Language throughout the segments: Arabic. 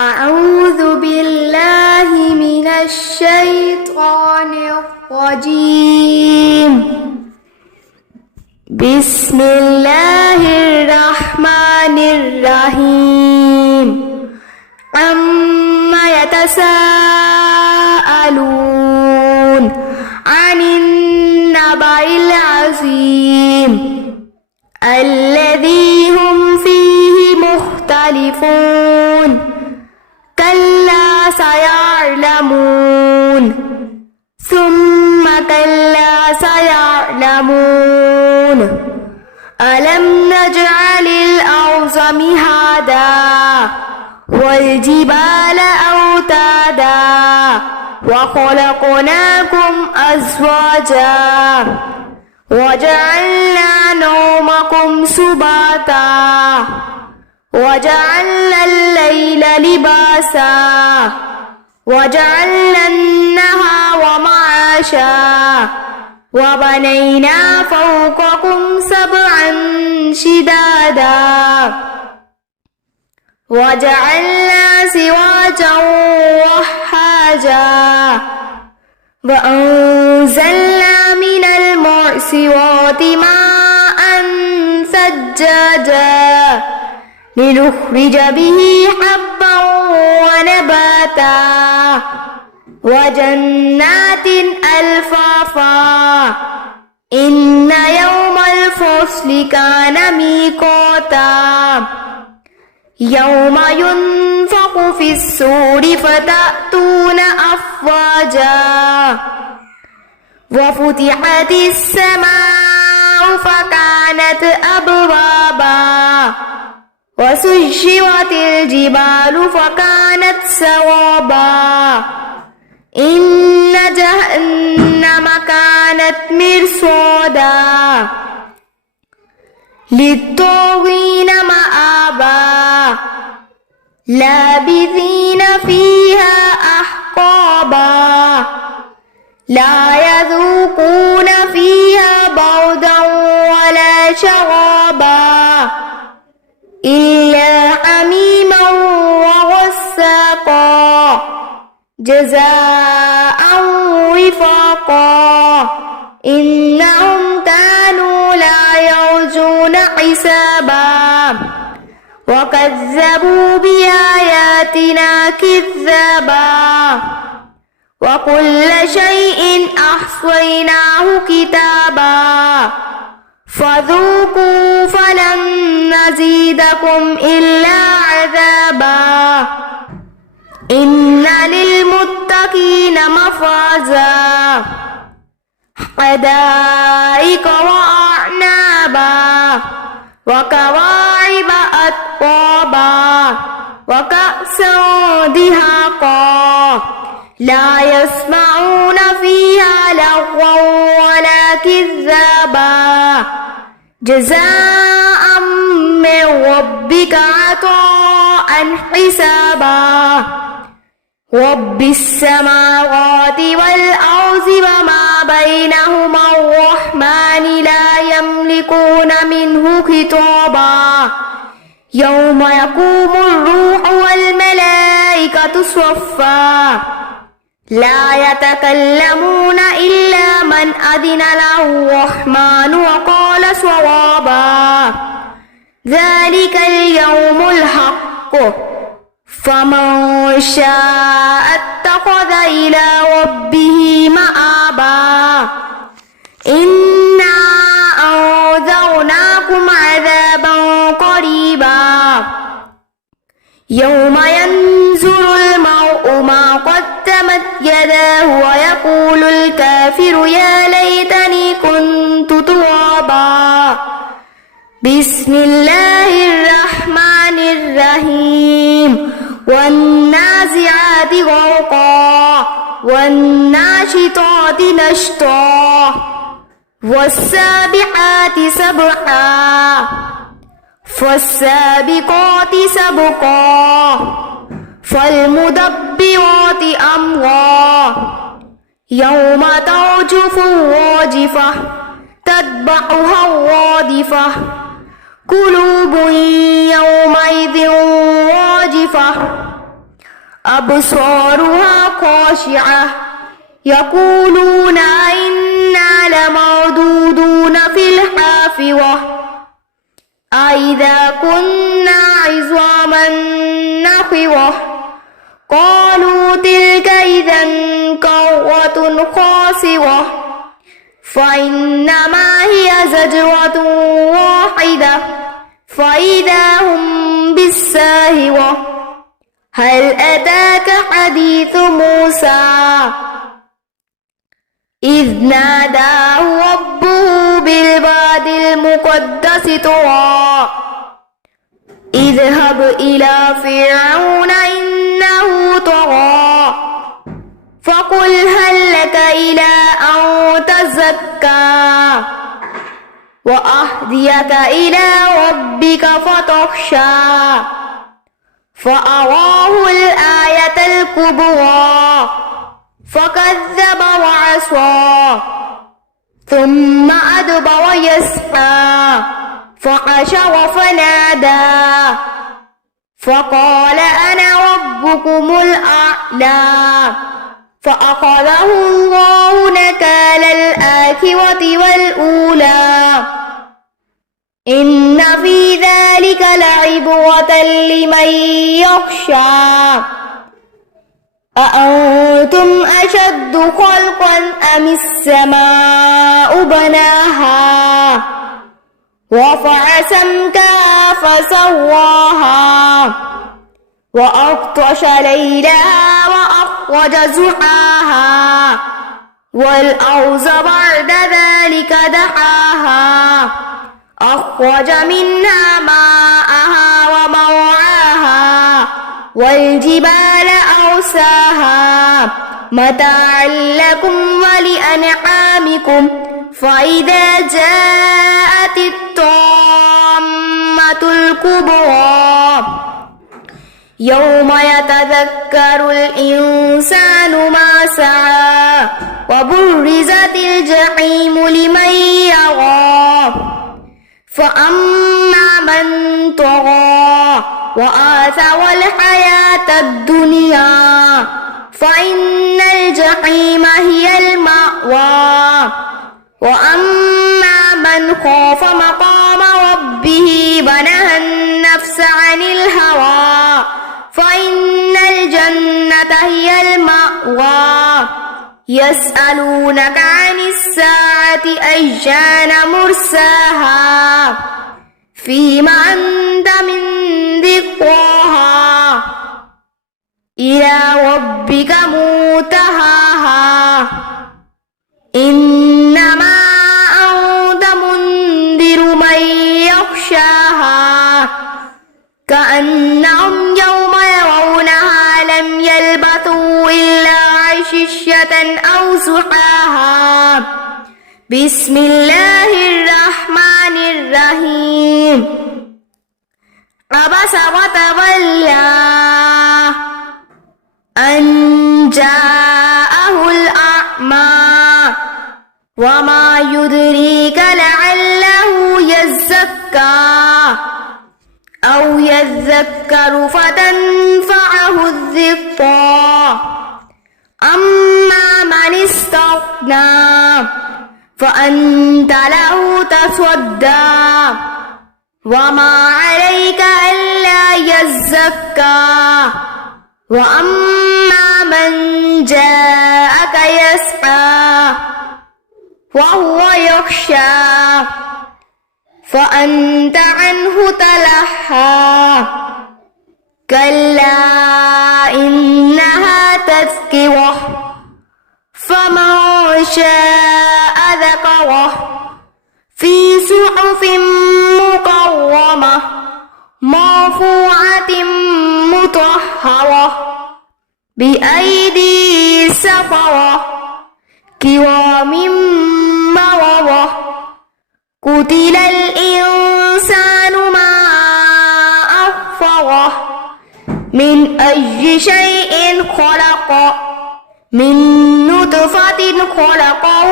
أعوذ بالله من الشيطان الرجيم. بسم الله الرحمن الرحيم. عما يتساءلون عن النبأ العظيم الذي هم فيه مختلفون. كلا سيعلمون ثم كلا سيعلمون. ألم نجعل الأرض مهادا والجبال أوتادا وخلقناكم أزواجا وجعلنا نومكم سباتا وجعلنا الليل لباسا وجعلنا النهار معاشا وبنينا فوقكم سبعا شدادا وجعلنا سراجا وهاجا وأنزلنا من المعصرات ماء ثجاجا لنخرج به حبا ونباتا وجنات ألفافا. إن يوم الفصل كان ميقاتا يوم ينفخ في الصور فتأتون أفواجا وفتحت السماء فكانت أبوابا وسيرت الجبال فكانت سرابا. إن جهنم كانت مرصادا للطاغين مآبا لابثين فيها أحقابا لا يذوقون فيها بردا ولا شرابا إلا حميما وغساقا جزاء وفاقا. إنهم كانوا لا يرجون حسابا وكذبوا بآياتنا كذابا وكل شيء أحصيناه كتابا فذوقوا فلن نزيدكم إلا عذابا. إن للمتقين مفازا حدائق وأعنابا وكواعب أترابا وكأسا دهاقا لا يسمعون فيها لغوا ولا كذابا جزاء من ربك عطاء حسابا. رب السماوات والأرض وما بينهما الرحمن لا يملكون منه خطابا. يوم يقوم الروح والملائكة صفا لا يتكلمون إلا من أذن له الرحمن وقال صوابا. ذلك اليوم الحق فمن شاء اتخذ إلى ربه مآبا. إنا أنذرناكم عذابا قريبا يوم ينظر المرء ما قدمت يداه ويقول الكافر يا ليتني كنت ترابا. بسم الله الرحمن الرحيم. والنازعات غرقا والناشطات نشطا والسابحات سبحا فالسابقات سبقا فالمدبرات أمرا. يوم ترجف الراجفة تتبعها الرادفة قلوب يومئذ واجفة أبصارها خاشعة يقولون إنا لمردودون في الحافرة أإذا كنا عظاما نخرة قالوا تلك إذا كرة خاسرة فإنما هي زجرة واحدة فإذا هم بالساهرة هل أتاك حديث موسى إذ ناداه ربه بالواد المقدس طوى اذهب إلى فرعون إنه طغى فقل هل لك إلى أن تزكى وأهديك إلى ربك فتخشى فأراه الآية الكبرى فكذب وعصى ثم أدبر يسعى فحشر فنادى فقال أنا ربكم الأعلى فأخذه الله نكال الآخرة والأولى إن في ذلك لعبرة لمن يخشى أأنتم أشد خلقا أم السماء بناها رفع سمكها فسواها وأغطش ليلها وأخرج زحاها والأرض بعد ذلك دحاها أخرج منها ماءها ومرعاها والجبال أرساها متاعا لكم ولأنعامكم فإذا جاءت الطامة الكبرى يوم يتذكر الإنسان ما سعى وبرزت الجحيم لمن يرى فأما من طغى وآثر الحياة الدنيا فإن الجحيم هي المأوى وأما من خاف مقام ربه ونهى النفس عن الهوى فإن الجنة هي المأوى يسألونك عن الساعة أيان مرساها فيما أنت من ذكراها إلى ربك منتهاها إنما أنت منذر من يخشاها كأنهم يوم يرونها لم يلبثوا إلا عشية أو ضحاها بسم الله الرحمن الرحيم عبس وتولى أن جاءه الأعمى وما يدريك لعله يزكى أو يذكر فتنفعه الذكرى أما من استغنى فأنت له تصدى وما عليك ألا يزكى وأما من جاءك يسعى وهو يخشى فأنت عنه تلهى كلا إنها تذكرة فمن شاء ذكره في صحف مكرمة مرفوعة مطهرة بأيدي سفرة كرام بررة قتل الإنسان ما أكفره من أي شيء خلق من نطفة خلقه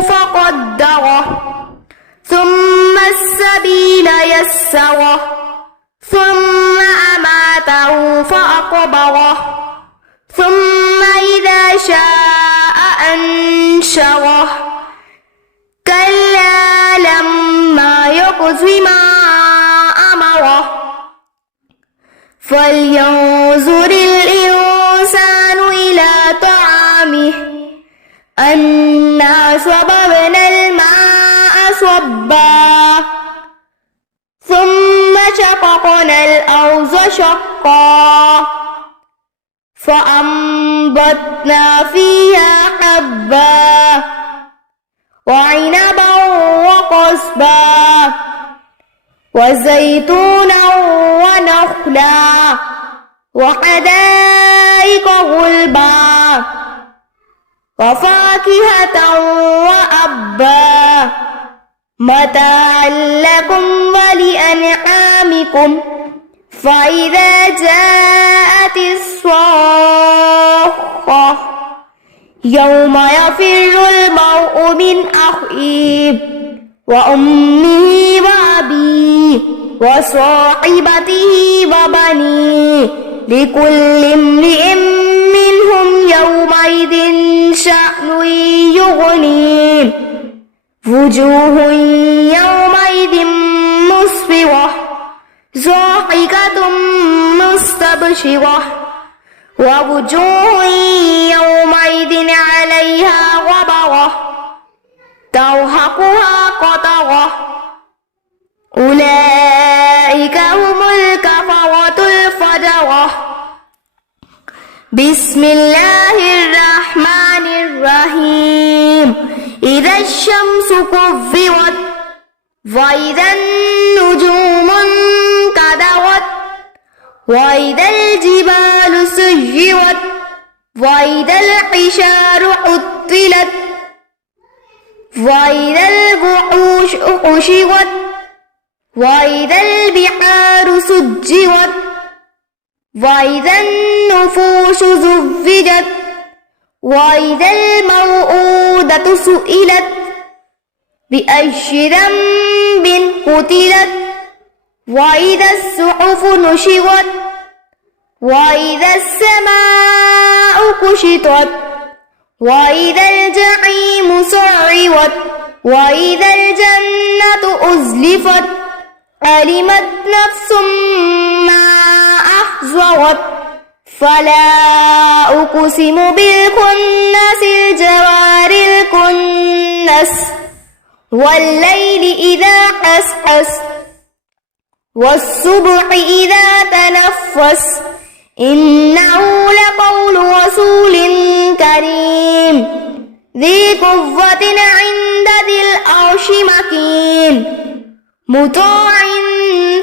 فقدره ثم السبيل يسره ثم أماته فأقبره ثم إذا شاء أنشره كلا لما يقض ما أمره فلينظر الإنسان إلى طعامه أنا صببنا الماء صبا ثم شققنا الأرض شقا فأنبتنا فيها حبا وعنبا وقصبا وزيتونا ونخلا وحدائق غلبا وفاكهة وأبا متاعا لكم ولأنعامكم فإذا جاءت الصاخة يوم يفر المرء من أخيه وأمه وأبيه وصاحبته وبنيه لكل امرئ منهم يومئذ شأن يغنيه وجوه يومئذ مسفرة ضاحكة مستبشرة ووجوه يومئذ عليها غبرة ترهقها قترة أولئك هم الكفرة الفجرة بسم الله الرحمن الرحيم إذا الشمس كورت وإذا النجوم انكدرت وإذا الجبال سيرت وإذا العشار عطلت وإذا الوحوش حشرت وإذا البحار سجرت وإذا النفوس زوجت وإذا الموءودة سئلت بأي ذنب قتلت وإذا الصحف نشرت وإذا السماء كشطت وإذا الجحيم سعرت وإذا الجنة أزلفت علمت نفس ما أحضرت فلا أقسم بالكنس الجوار الكنس والليل إذا عسعس والصبح إذا تنفس إنه لقول رسول كريم ذي قوة عند ذي العرش مكين مطاع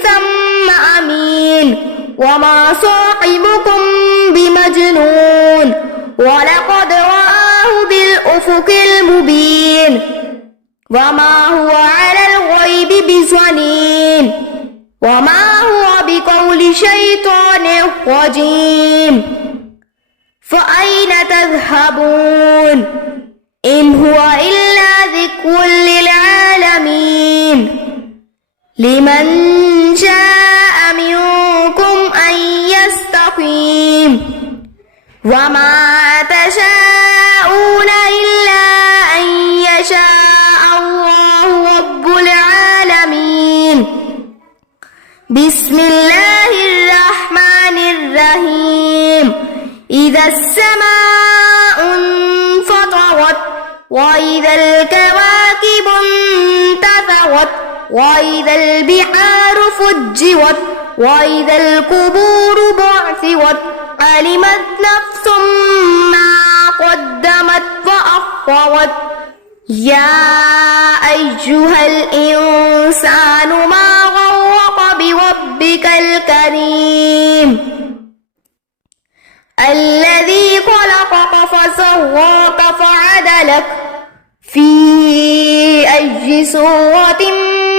ثم أمين وما صاحبكم بمجنون ولقد رآه بالأفق المبين وما هو على الغيب بضنين وما هو بقول شيطان رجيم فأين تذهبون إن هو إلا ذكر للعالمين لمن شاء منكم أن يستقيم وما تشاءون إلا أن يشاء الله رب العالمين بسم الله الرحمن الرحيم إذا السماء انفطرت وإذا الكواكب انتثرت وإذا البحار فجرت وإذا القبور بعثرت علمت نفس ما قدمت وأخرت يا أيها الإنسان ما غرك بربك الكريم الذي خلقك فسواك فعدلك في أي صورة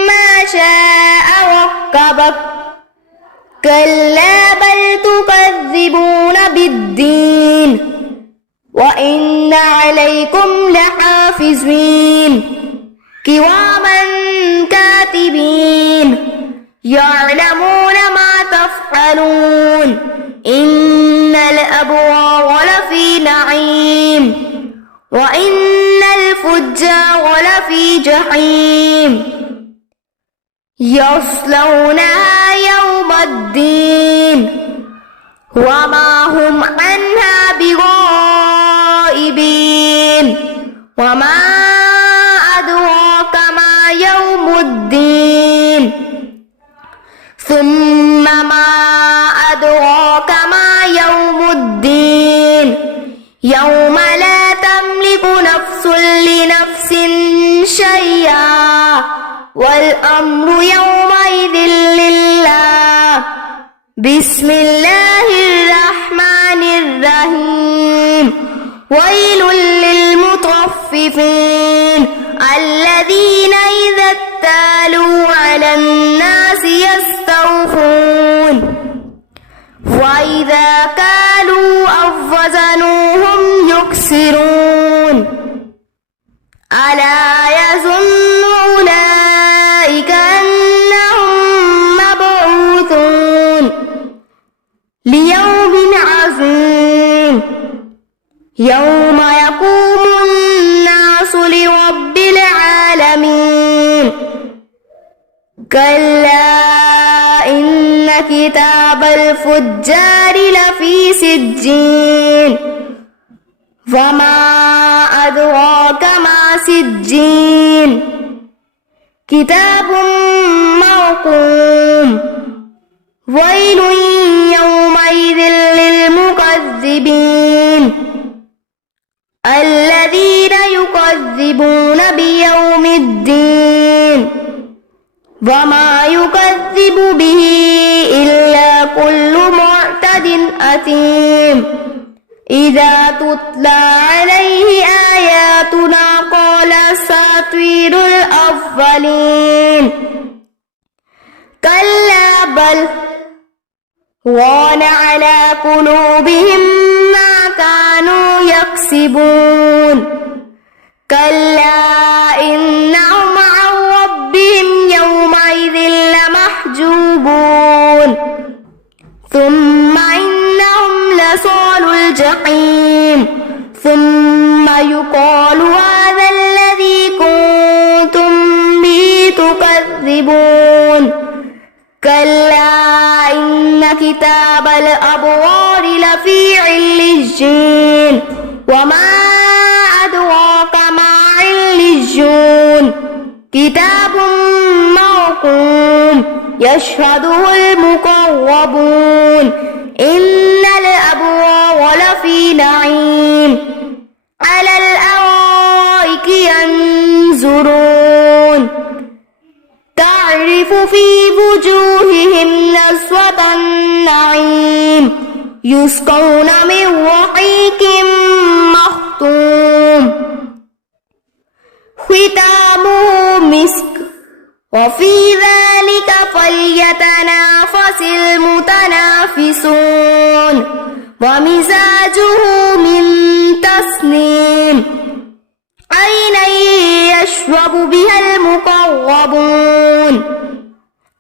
ما شاء ركبك كلا بل تكذبون بالدين وإن عليكم لحافظين كراما كاتبين يعلمون ما تفعلون إن الأبرار لفي نعيم وإن الفجار لفي جحيم يصلونها يوم الدين وما هم عنها بغائبين وما أدراك ما يوم الدين ثم ما أدراك ما يوم الدين يوم لا تملك نفس لنفس شيئا والأمر يومئذ لله بسم الله الرحمن الرحيم ويل للمطففين الذين إذا اكتالوا على الناس يستوفون وإذا كالوا أو وزنوهم يكسرون ألا يظن أولئك أنهم مبعوثون ليوم عظيم يوم يقوم الناس لرب العالمين كلا إن كتاب الفجار لفي سجين وما أدراك ما سجين كتاب مرقوم ويل يومئذ للمكذبين الذين يكذبون بيوم الدين وما يكذب به إلا كل معتد أثيم إذا تتلى عليه آياتنا قال أساطير الأولين كلا بل ران على قلوبهم ما كانوا يكسبون كلا إنهم عن ربهم يومئذ لمحجوبون ثم إنهم لصالو الجحيم ثم يقال هذا الذي كنتم به تكذبون كلا إن كتاب الأبرار لفي عليين وما أدراك ما عليون كتاب مرقوم يشهده المقربون إن الأبرار لفي نعيم على الأرائك ينظرون تعرف في وجوههم نضرة النعيم يسقون من رحيق مختوم ختامه مسك وفي ذلك فليتنافس المتنافسون ومزاجه من تسنيم عينا يشرب بها المقربون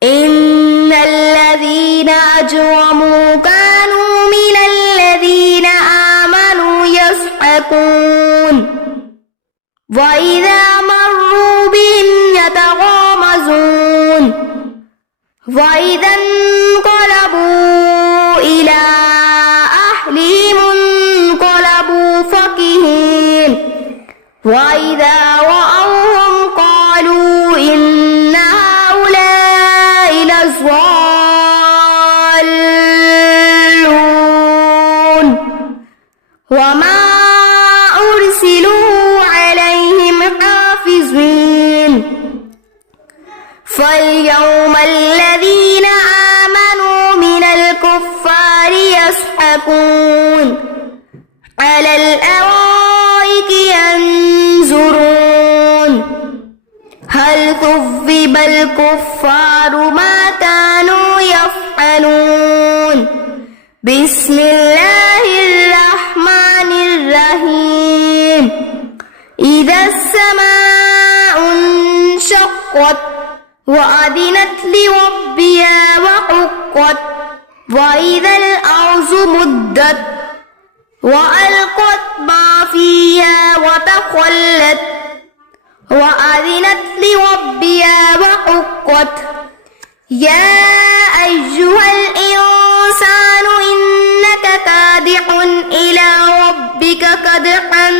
إن الذين أجرموا كانوا من الذين آمنوا يضحكون وإذا مروا بهم يتغامزون وإذا انقلبوا إلى أهلهم انقلبوا فكهين وإذا رأوهم قالوا إن هؤلاء لضالون وما أرسلوا عليهم حافظين فاليوم الذين آمنوا من الكفار يضحكون على الأرائك ينظرون هل ثوب الكفار ما كانوا يفعلون بسم الله الرحمن الرحيم إذا السماء انشقت وأذنت لربها وحقت وإذا الأرض مدت وألقت ما فيها وتخلت وأذنت لربها وحقت يا أيها الإنسان إنك كادح إلى ربك كدحا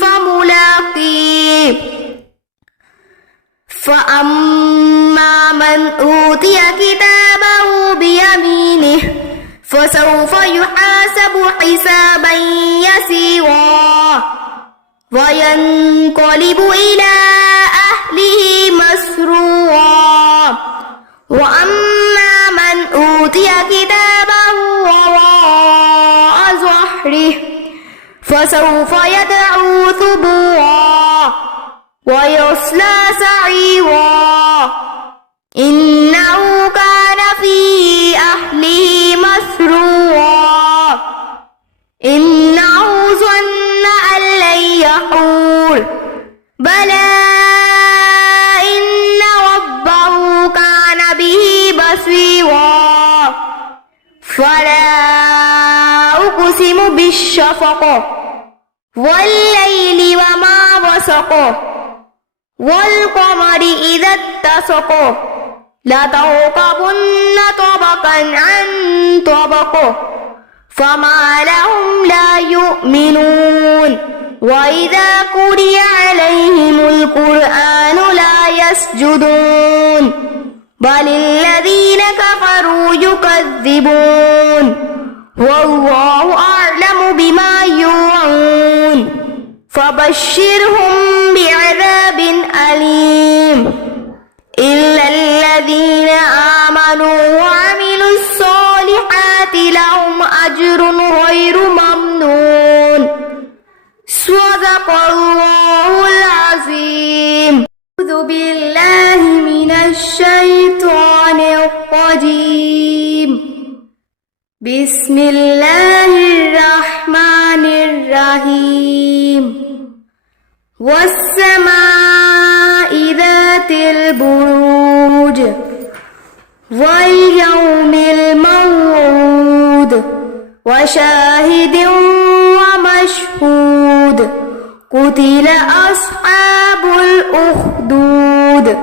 فملاقيه فأما من أوتي كتابه بيمينه فسوف يحاسب حسابا يسيرا وينقلب إلى أهله مسرورا وأما من أوتي كتابه وراء ظهره فسوف يدعو ثبورا ويصلى سعيرا إنه كان في أهله مسرورا إنه ظن أن لن يحور بلى إن ربه كان به بصيرا فلا أقسم بالشفق والليل وما وسق والقمر إذا اتسق لتركبن طبقا عن طبق فما لهم لا يؤمنون وإذا قرئ عليهم القرآن لا يسجدون بل الذين كفروا يكذبون والله أعلم بما يوعون فبشرهم بعذاب أليم إلا الذين آمنوا وعملوا الصالحات لهم أجر غير ممنون صدق الله العظيم أعوذ بالله من الشيطان الرجيم بسم الله الرحمن الرحيم والسماء ذات البروج واليوم الموعود وشاهد ومشهود قتل أصحاب الأخدود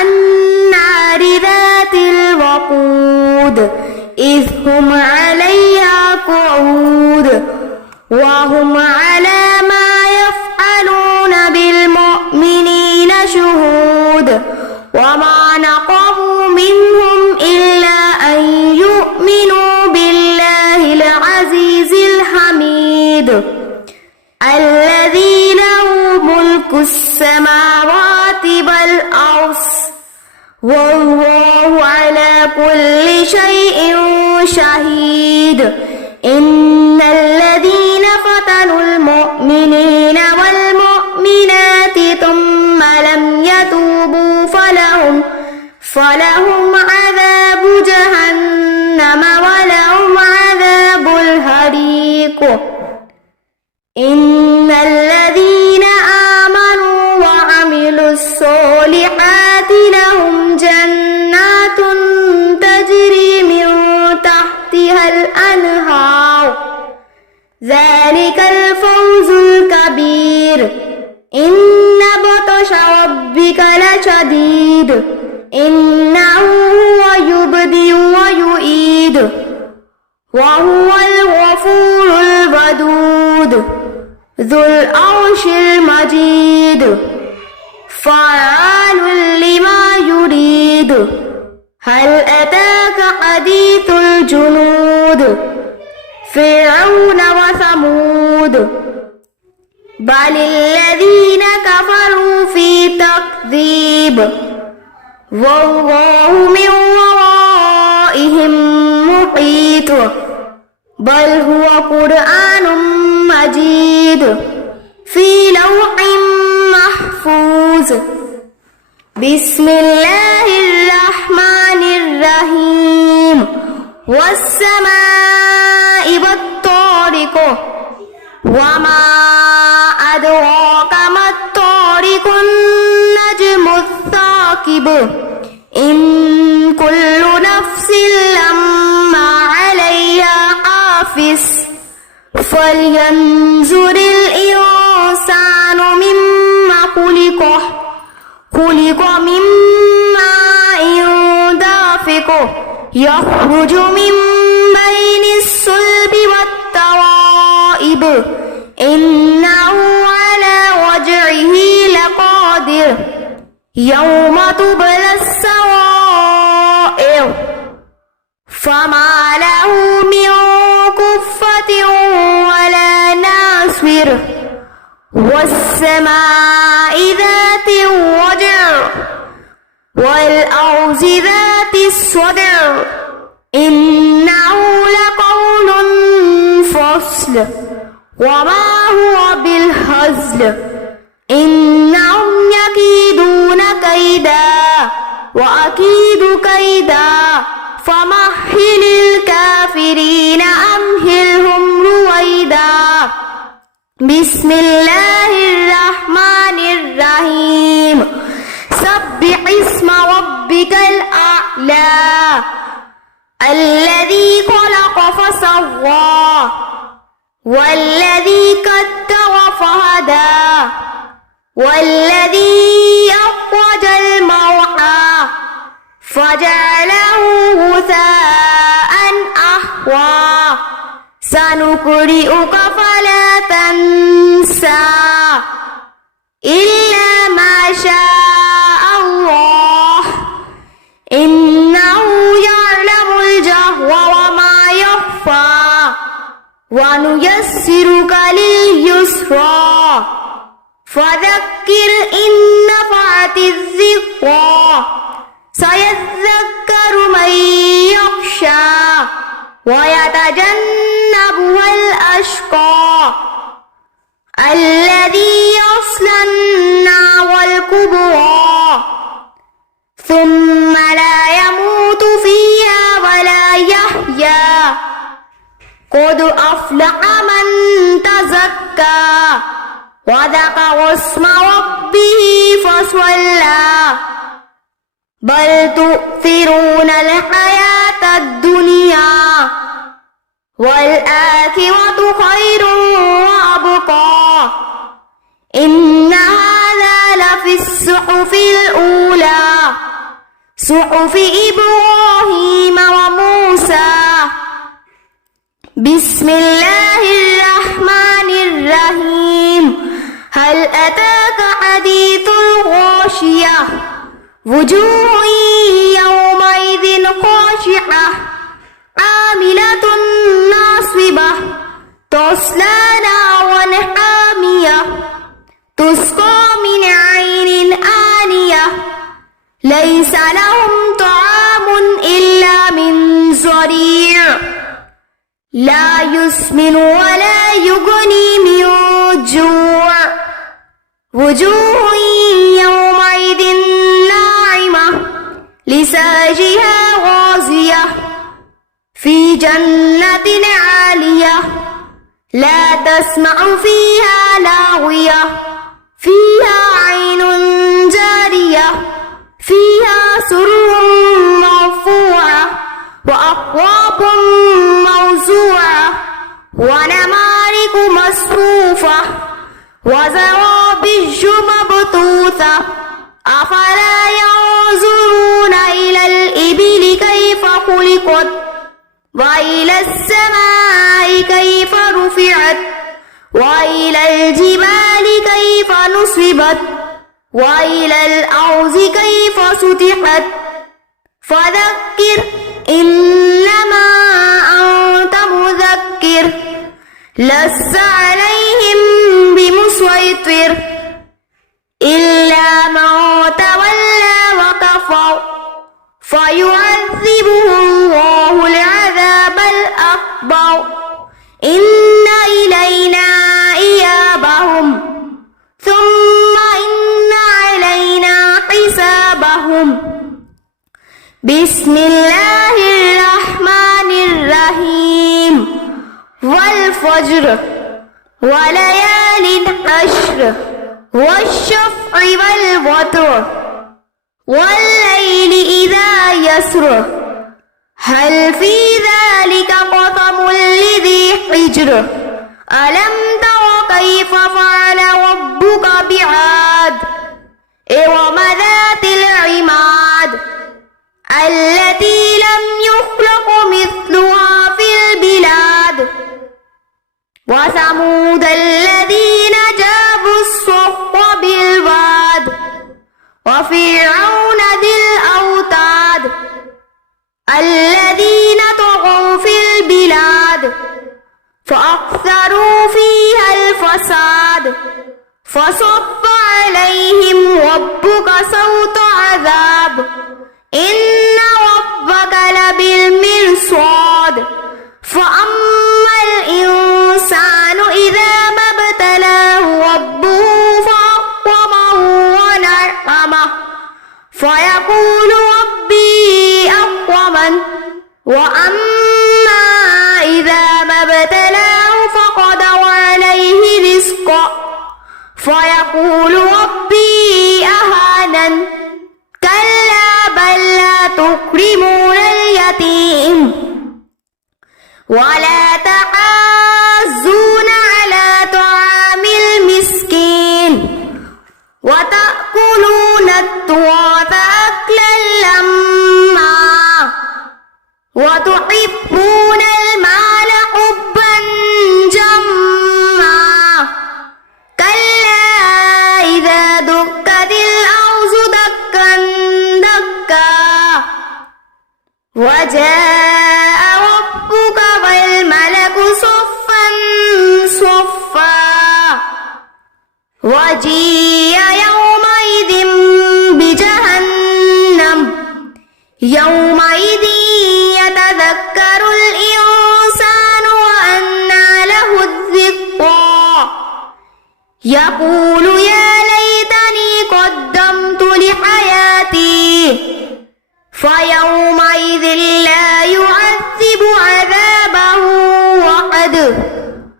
النار ذات الوقود إذ هم عليها قعود وهم على ما يفعلون بالمؤمنين شهود وما نقموا منهم إلا أن يؤمنوا بالله العزيز الحميد الذي له ملك السماوات والأرض والله على كل شيء شهيد إن الذين فتنوا المؤمنين والمؤمنات ثم لم يتوبوا فلهم عذاب جهنم ولهم عذاب الحريق إن الذين آمنوا وعملوا الصالحات لهم جنات تجري من تحتها الأنهار ذلك الفوز الكبير إن بطش ربك لشديد إنه هو يبدئ ويعيد وهو الغفور الودود ذو العرش المجيد فعال لما يريد هل أتاك حديث الجنود فرعون وثمود بل الذين كفروا في تكذيب والله من ورائهم محيط بل هو قرآن مجيد في لوح محفوظ بسم الله الرحمن الرحيم والسماء والطارق وما أدراك ما الطارق النجم الثاقب إن كل نفس لما عليها حافظ فلينظر الإنسان مما خلق من ماء دافق يخرج من بين الصلب والترائب إنه على رجعه لقادر يوم تبلى السرائر فما له من كفة ولا ناصر والسماء ذات الرجع والأرض ذات الصدع إنه لقول فصل وما هو بالهزل إنهم يكيدون كيدا وأكيد كيدا فمهل الكافرين أمهلهم رويدا بسم الله الرحمن الرحيم سبح اسم ربك الأعلى الذي خلق فسوى والذي قدر فهدى والذي أخرج المرعى فجعله غثاء أحوى سنقرئك فلا تنسى إلا ما شاء الله إنه يعلم الجهر وما يخفى ونيسرك لليسرى فذكر إن نفعت الذكرى سيذكر من يخشى ويتجنبها الأشقى الذي يصلى النار الكبرى ثم لا يموت فيها ولا يحيا قد أفلح من تزكى وذكر اسم ربه فصلى بل تؤثرون الحياة الدنيا والآخرة خير وأبقى إن هذا لفي الصحف الأولى صحف إبراهيم وموسى بسم الله الرحمن الرحيم هل أتاك حديث الغاشية وجوه يومئذ خاشعة عاملة ناصبة تصلى نارا حامية تسقى من عين آنية ليس لهم طعام إلا من ضريع لا يسمن ولا يغني من جوع وجوه يومئذ ناعمة لسعيها راضية في جنة عالية لا تسمع فيها لاغية فيها عين جارية فيها سرر مرفوعة وأكواب موضوعة ونمارق مصفوفة وزرابي مبثوثة أفلا ينظرون إلى الإبل كيف خلقت وإلى السماء كيف رفعت وإلى الجبال كيف نصبت وإلى الأرض كيف سطحت فذكر إنما أنت مذكر لست عليهم بمسيطر إلا من تولى وكفر فيعذبه الله العذاب الأكبر إن إلينا إيابهم ثم إن علينا حسابهم بسم الله الرحمن الرحيم والفجر وليال عشر والشفع والوتر والليل إذا يسر هل في ذلك قسم لذي حجر ألم تر كيف فعل ربك بعاد إرم ذات العماد التي لم يخلق مثلها في البلاد وثمود الذين جابوا الصخر بالواد وفرعون ذي الأوتاد الذين طغوا في البلاد فأكثروا فيها الفساد فصب عليهم ربك صوت عذاب إن ربك لبالمرصاد فأما الإنسان إذا ما ابتلاه ربه فأكرمه ونعمه فيقول ربي أكرمن وأما إذا ما ابتلاه فقدر عليه رزقه فيقول ربي أهانن كلا بل لا تكرمون اليتيم ولا تحاضون على طعام المسكين وتأكلون التراث أكلا لما وتحبون المال حبا جما كلا إذا دكت الأرض دكا دكا وجاء ربك والملك صفا صفا وجيء يومئذ بجهنم يومئذ يتذكر الإنسان وأنى له الذكرى يقول يا ليتني قدمت لحياتي فيومئذ لا يعذب عذابه أحد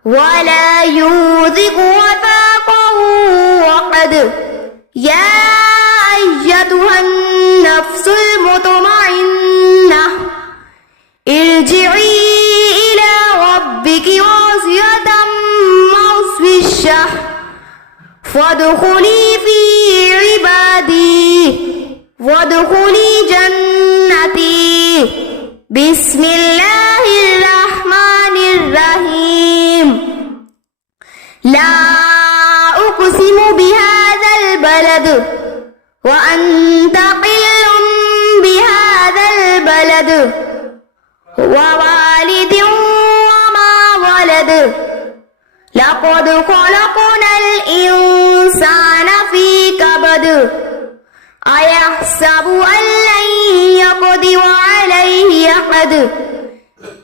ولا يوثق وثاقه أحد يا أيتها النفس المطمئنة ارجعي إلى ربك راضية مرضية فادخلي في عبادي وادخلي جنتي بسم الله الرحمن الرحيم لا أقسم بهذا البلد وأنت حل بهذا البلد ووالد وما ولد لقد خلقنا الإنسان في كبد أيحسب أن لن يقدر عليه أحد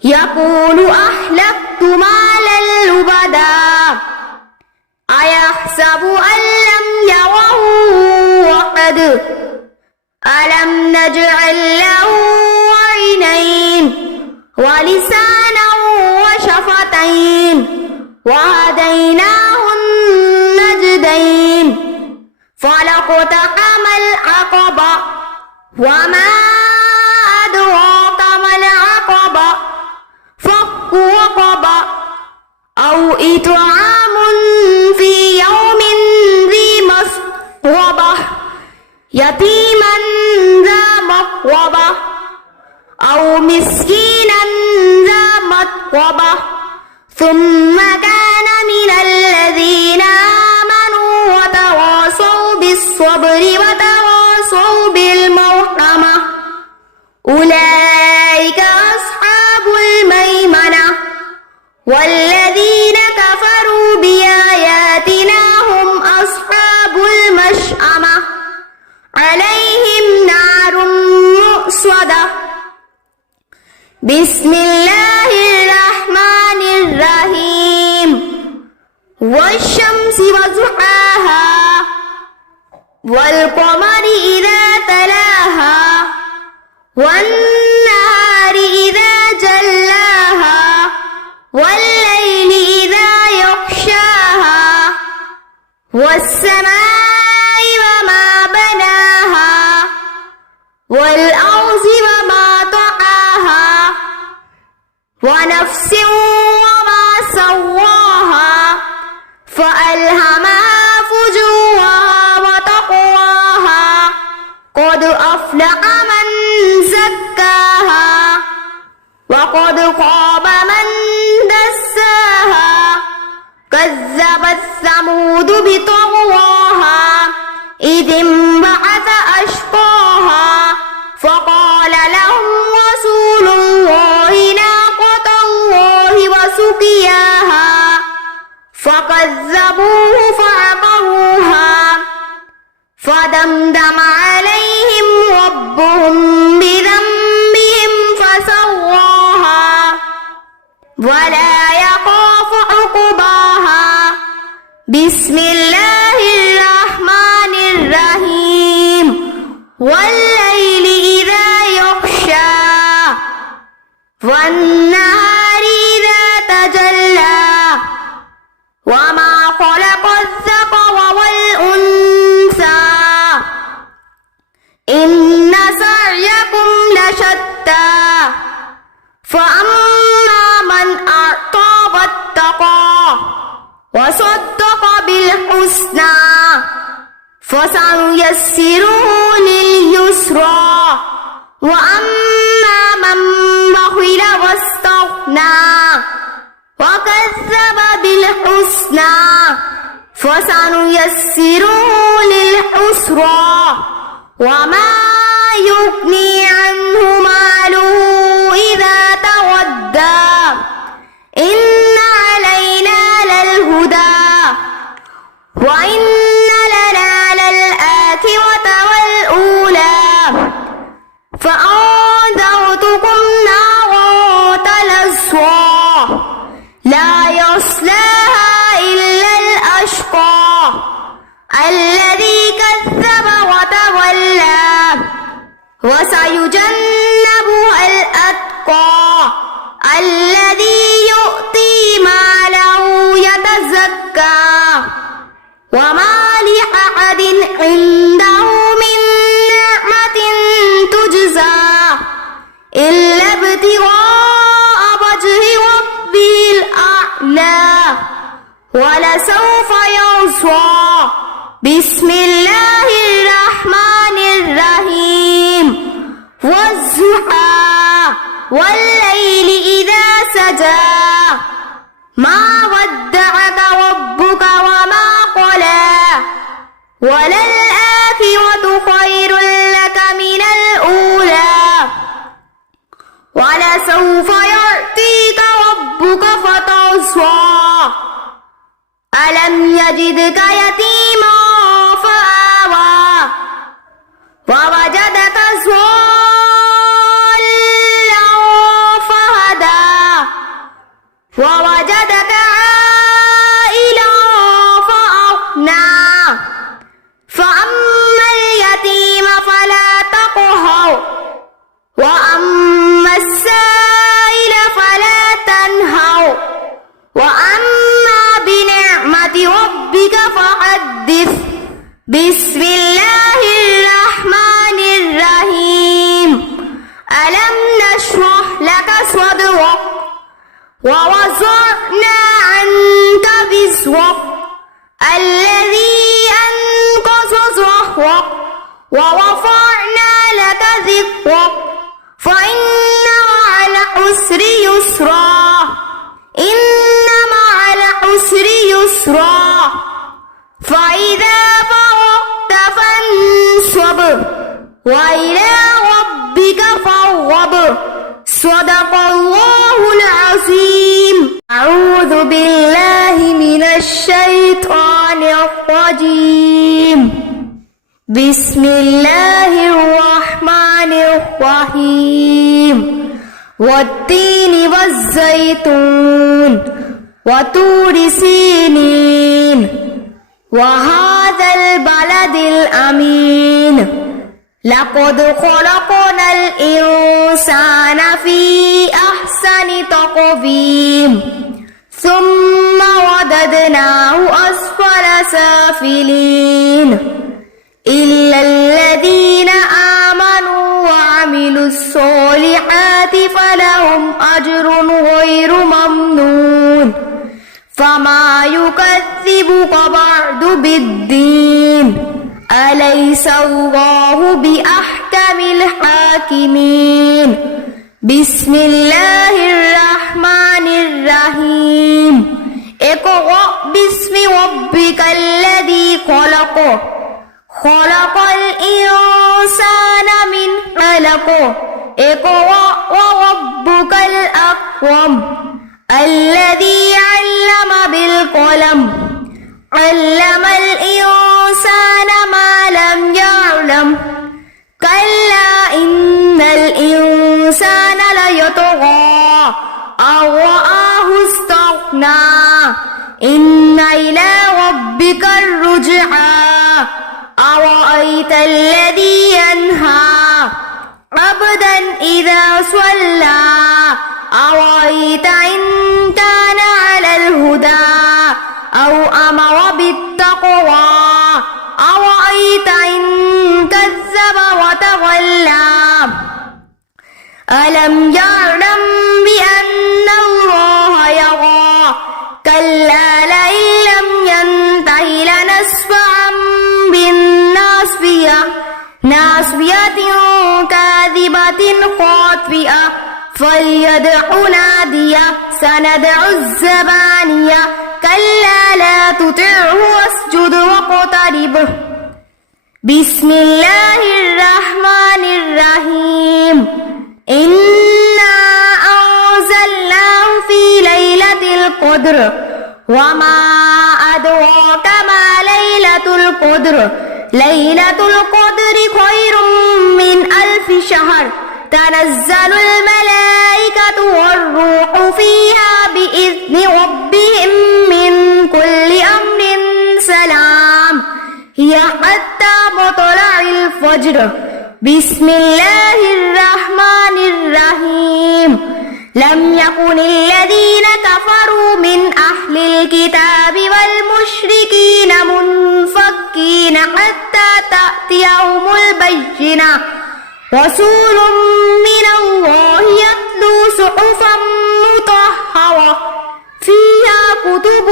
يقول أهلكت مالا لبدا أيحسب أن لم يره أحد ألم نجعل له عينين ولسانا وشفتين وهديناه النجدين فلاقتحم العقبة وما أدراك ما العقبة فك رقبة أو إطعام في يوم ذي مسغبة يتيما ذا مقربة أو مسكينا ذا متربة ثم كان من الذين آمنوا وتواصوا بالصبر وتواصوا بالمرحمة أولئك أصحاب الميمنة والذين كفروا بآياتنا هم أصحاب المشأمة عليهم نار مؤصدة بسم الله الرحمن الرحيم والشمس وضحاها والقمر إذا تلاها والنهار إذا جلاها والليل إذا يغشاها والسماء وما بناها والأرض وما طحاها ونفس وما سواها فألهمها فجورها وتقواها قد أفلح من زكاها وقد خاب من دساها كذبت ثمود بطغواها إذ انبعث أشقاها فقال لهم رسول الله ناقة الله وسقياها فكذبوه فعقروها فدمدم عليهم ربهم بذنبهم فسواها ولا يخاف عقباها بسم الله الرحمن الرحيم والليل إذا يغشى والنهار إذا تجلى وما خلق الذكر والأنثى إن سعيكم لشتى فأما من أعطى واتقى وصدق بالحسنى فسنيسره لليسرى وأما من بخل واستغنى وكذب بالحسنى فسنيسره للعسرى وما يغني عنه ماله إذا تردى إن علينا للهدى وإن لنا للآخرة والأولى فأنذرتكم نارا تلظى لا يصلاها إلا الأشقى الذي كذب وتولى وسيجنبها الأتقى الذي يؤتي ماله يتزكى وما لأحد عنده من نعمة تجزى إلا ابتغاء وجه ربه الأعلى ولسوف يرضى بسم الله الرحمن الرحيم والضحى والليل إذا سجى ما ودعك ربك وما قلى وللآخرة خير لك من الأولى ولسوف يعطيك ربك فترضى ألم يجدك يتيما فآوى ووجدك ضالا فهدى ووجدك عائلا فأغنى فأما اليتيم فلا تقهر وأما السائل فلا تنهر وأما بنعمة ربك فحدث بسم الله الرحمن الرحيم ألم نشرح لك صدرك ووضعنا عنك وزرك الذي أنقض ظهرك ورفعنا لك ذكرك فإن مع العسر يسرا إن مع العسر يسرا فإذا فرغت فانصب وإلى ربك فارغب صدق الله العظيم أعوذ بالله من الشيطان الرجيم بسم الله الرحمن الرحيم والتين والزيتون وطور سينين وهذا البلد الأمين لقد خلقنا الإنسان في أحسن تقويم ثم رددناه أسفل سافلين إلا الذين آمنوا وعملوا الصالحات فلهم أجر غير ممنون فما يكذبك بعد بالدين أليس الله بأحكم الحاكمين بسم الله الرحمن الرحيم اقرأ باسم ربك الذي خلق خلق الإنسان من علق اقرأ وربك الأكرم الذي علم بالقلم علم الإنسان ما لم يعلم كلا إن الإنسان ليطغى أن رآه استغنى إن إلى ربك الرجعى أرأيت الذي ينهى عبدا إذا صلى أرأيت إن كان على الهدى أو أمر بالتقوى أرأيت إن كذب وتولى ألم يعلم بأن الله يرى كلا لئن لم ينته لنسفعا بالناصية ناصية كاذبة خاطئة فليدع نادية سندع الزبانية كلا لا تطعه واسجد واقترب بسم الله الرحمن الرحيم إنا أنزلناه في ليلة القدر وما أدراك ما ليلة القدر ليلة القدر خير من 1000 شهر تنزل الملائكة والروح فيها بإذن ربهم من كل أمر سلام هي حتى مطلع الفجر بسم الله الرحمن الرحيم لم يكن الذين كفروا من أهل الكتاب والمشركين منفكين حتى تأتيهم البينة رسول من الله يتلو صحفا مطهرة فيها كتب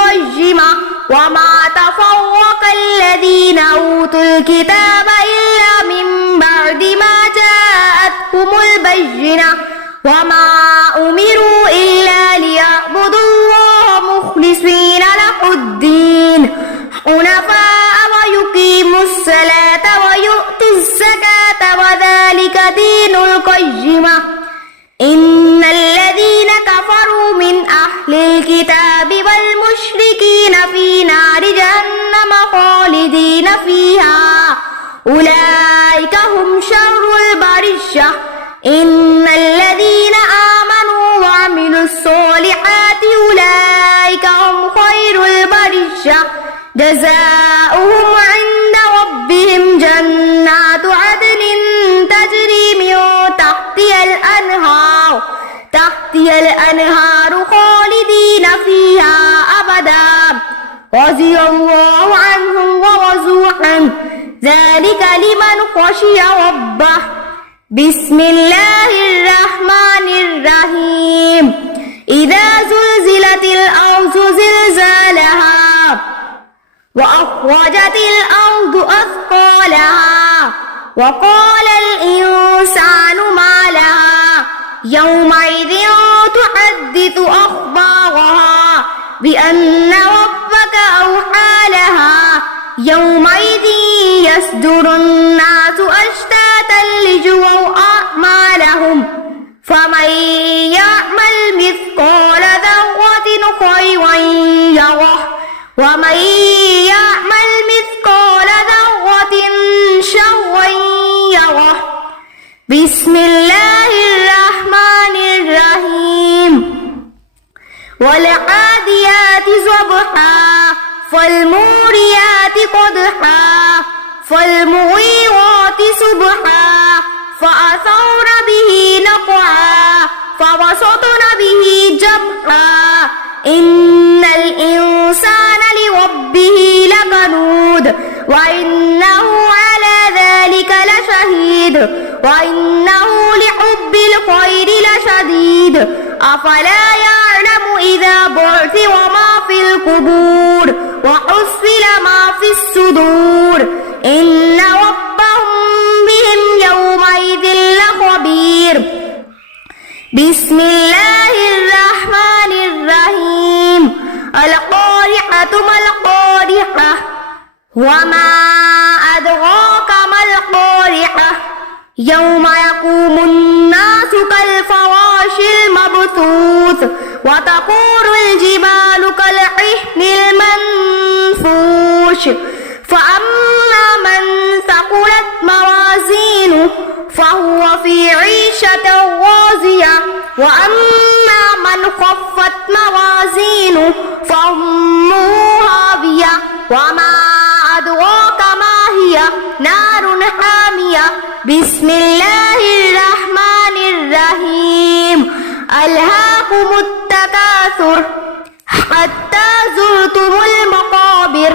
قيمة وما تفرق الذين أوتوا الكتاب إلا من بعد ما جاءتهم البينة وما أمروا إلا ليعبدوا الله مخلصين له الدين حنفاء ويقيموا الصلاة ويؤتوا الزكاة وذلك دين القيمة إن الذين كفروا من أهل الكتاب والمشركين في نار جهنم خالدين فيها أولئك هم شر البرية إن الذين آمنوا وعملوا الصالحات أولئك هم خير البرية جزاؤهم عند ربهم جنات عدن تجري من تحتها الأنهار خالدين فيها أبدا رضي الله عنهم ورضوا عنه ذلك لمن خشي ربه بسم الله الرحمن الرحيم إذا زلزلت الأرض زلزالها وأخرجت الأرض أثقالها وقال الإنسان ما لها يومئذ تحدث أخبارها بأن ربك أوحى لها يومئذ يصدر الناس أشتاتا ليروا أعمالهم فمن يعمل مثقال ذرة خيرا يره ومن يعمل مثقال ذرة شرا يره بسم الله الرحمن الرحيم والعاديات ضبحا فالموريات قدحا فالمغيرات صبحا فأثرن به نقعا فوسطن به جمعا إن الإنسان لربه لكنود وإنه على ذلك لشهيد وإنه لحب الخير لشديد أفلا يعلم إذا بعثر ما في القبور وحصل ما في الصدور إن ربهم بهم يومئذ لخبير. بسم الله الرحمن الرحيم. القارعة ما القارعة وما أدراك ما القارعة يوم يقوم الناس كالفراش المبثوث وتكون الجبال كالعهن المنفوش فأما من ثقلت موازينه فهو في عيشة راضية وأما من خفت موازينه فأمه هاوية وما أدراك ما هي نار حامية. بسم الله الرحمن الرحيم. ألهاكم التكاثر حتى زرتم المقابر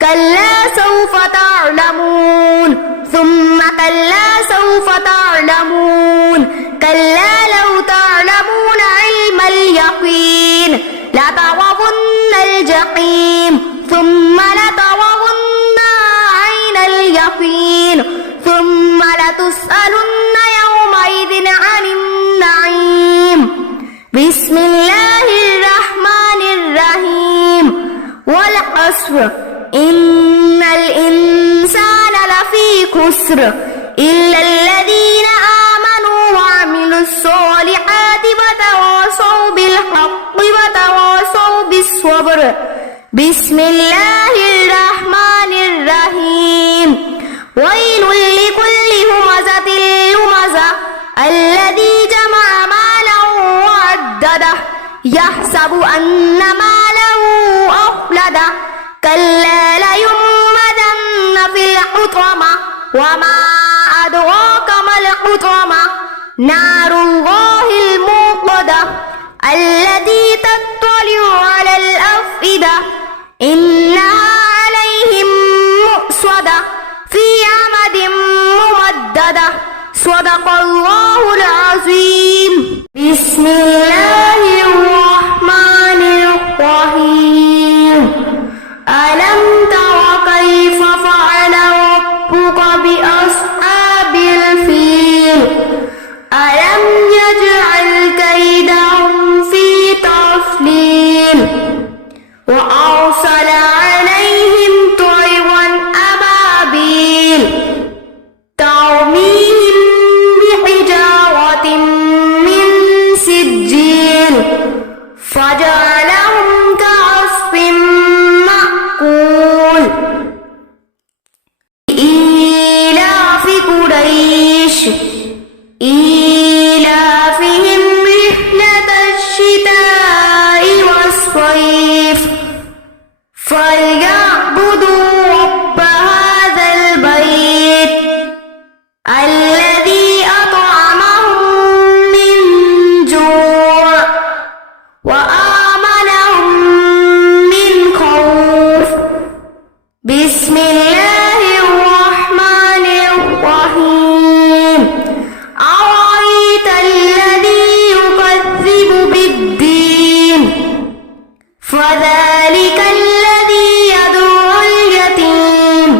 كلا سوف تعلمون ثم كلا سوف تعلمون كلا لو تعلمون علم اليقين لترون الجحيم ثم لترونها عين اليقين ثم لتسألن يومئذ عن النعيم. بسم الله الرحمن الرحيم. والعصر إن الإنسان لفي خسر إلا الذين آمنوا وعملوا الصالحات وتواصوا بالحق وتواصوا بالصبر. بسم الله الرحمن الرحيم. ويل لكل همزة لمزة الذي جمع مالا وعدده يحسب أن ماله أخلده كلا لينبذن في الحطمة وما أدراك ما الحطمة نار الله الموقدة التي تطلع على الأفئدة إنها عليهم مؤصدة في عمد ممددة. صدق الله العظيم. بسم الله الرحمن الرحيم. ألم تر كيف فعل ربك بأصحاب الفيل ألم يجعل كيدهم في تضليل وأرسل عليهم طيرا أبابيل ترميهم بحجارة من سجيل فجعلهم كعصف مأكول. إيلاف قريش إيلافهم رحلة الشتاء والصيف فليعبدوا رب هذا البيت الذي أطعمهم من جوع وآمنهم من خوف. بسم الله الرحمن الرحيم. أرأيت الذي يكذب بالدين فذلك الذي يدعو اليتيم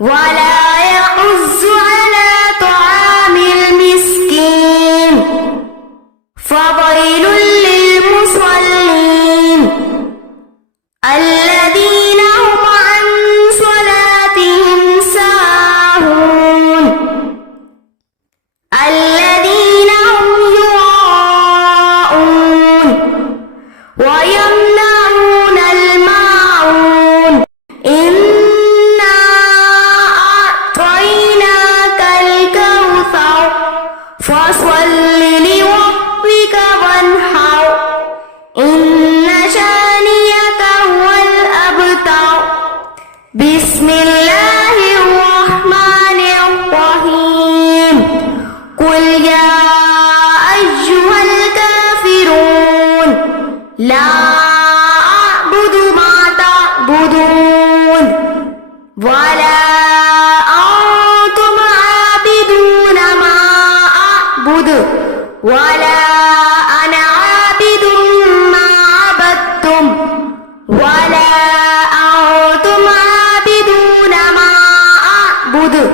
ولا يحض على طعام المسكين فويل للمصلين الذين هم عن صلاتهم ساهون الذين هم يراءون ويمنعون أعبد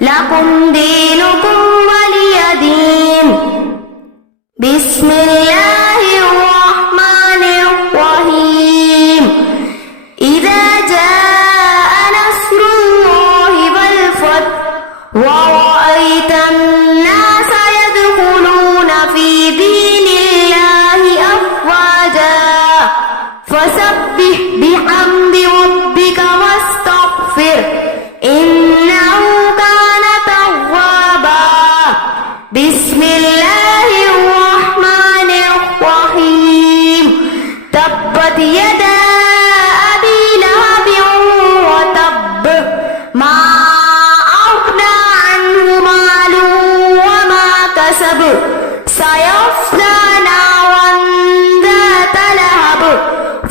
لكم دينكم ولي دين بسم الله الرحمن الرحيم إذا جاء نصر الله والفتح ورأيت الناس يدخلون في دين الله أفواجا فسبح بحمد ربك واستغفر إنه كان توابا بسم الله الرحمن الرحيم تبت يدا أبي لهب وتب ما أغنى عنه ماله وما كسب سيصلى نارا ذات لهب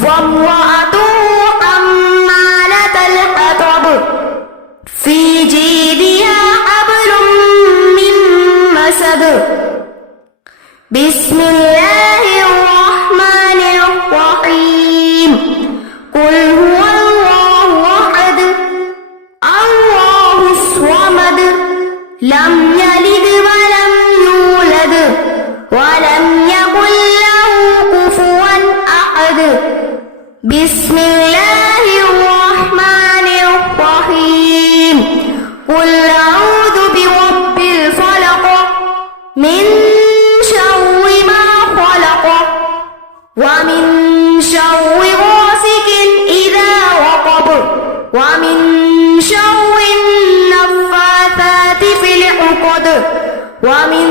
وامرأته حمالة الحطب في جيدها حبل من مسد بسم الله الرحمن الرحيم قل هو الله أحد الله الصمد لم يلد ولم يولد ولم يكن له كفوا أحد بسم الله الرحمن الرحيم قل أعوذ برب الفلق من شر ما خلق ومن شر غاسق إذا وقب ومن شر النفاثات في العقد ومن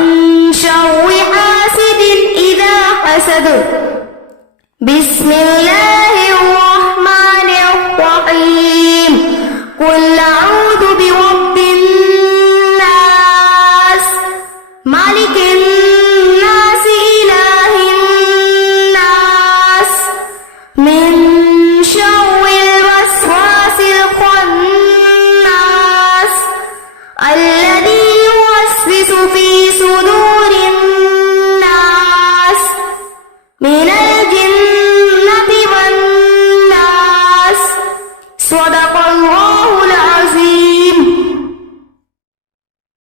شر حاسد إذا حسد بسم الله الرحمن الرحيم قل أعوذ برب الناس ملك الناس إله الناس من شر الوسواس الخناس الذي يوسوس في صدور الناس من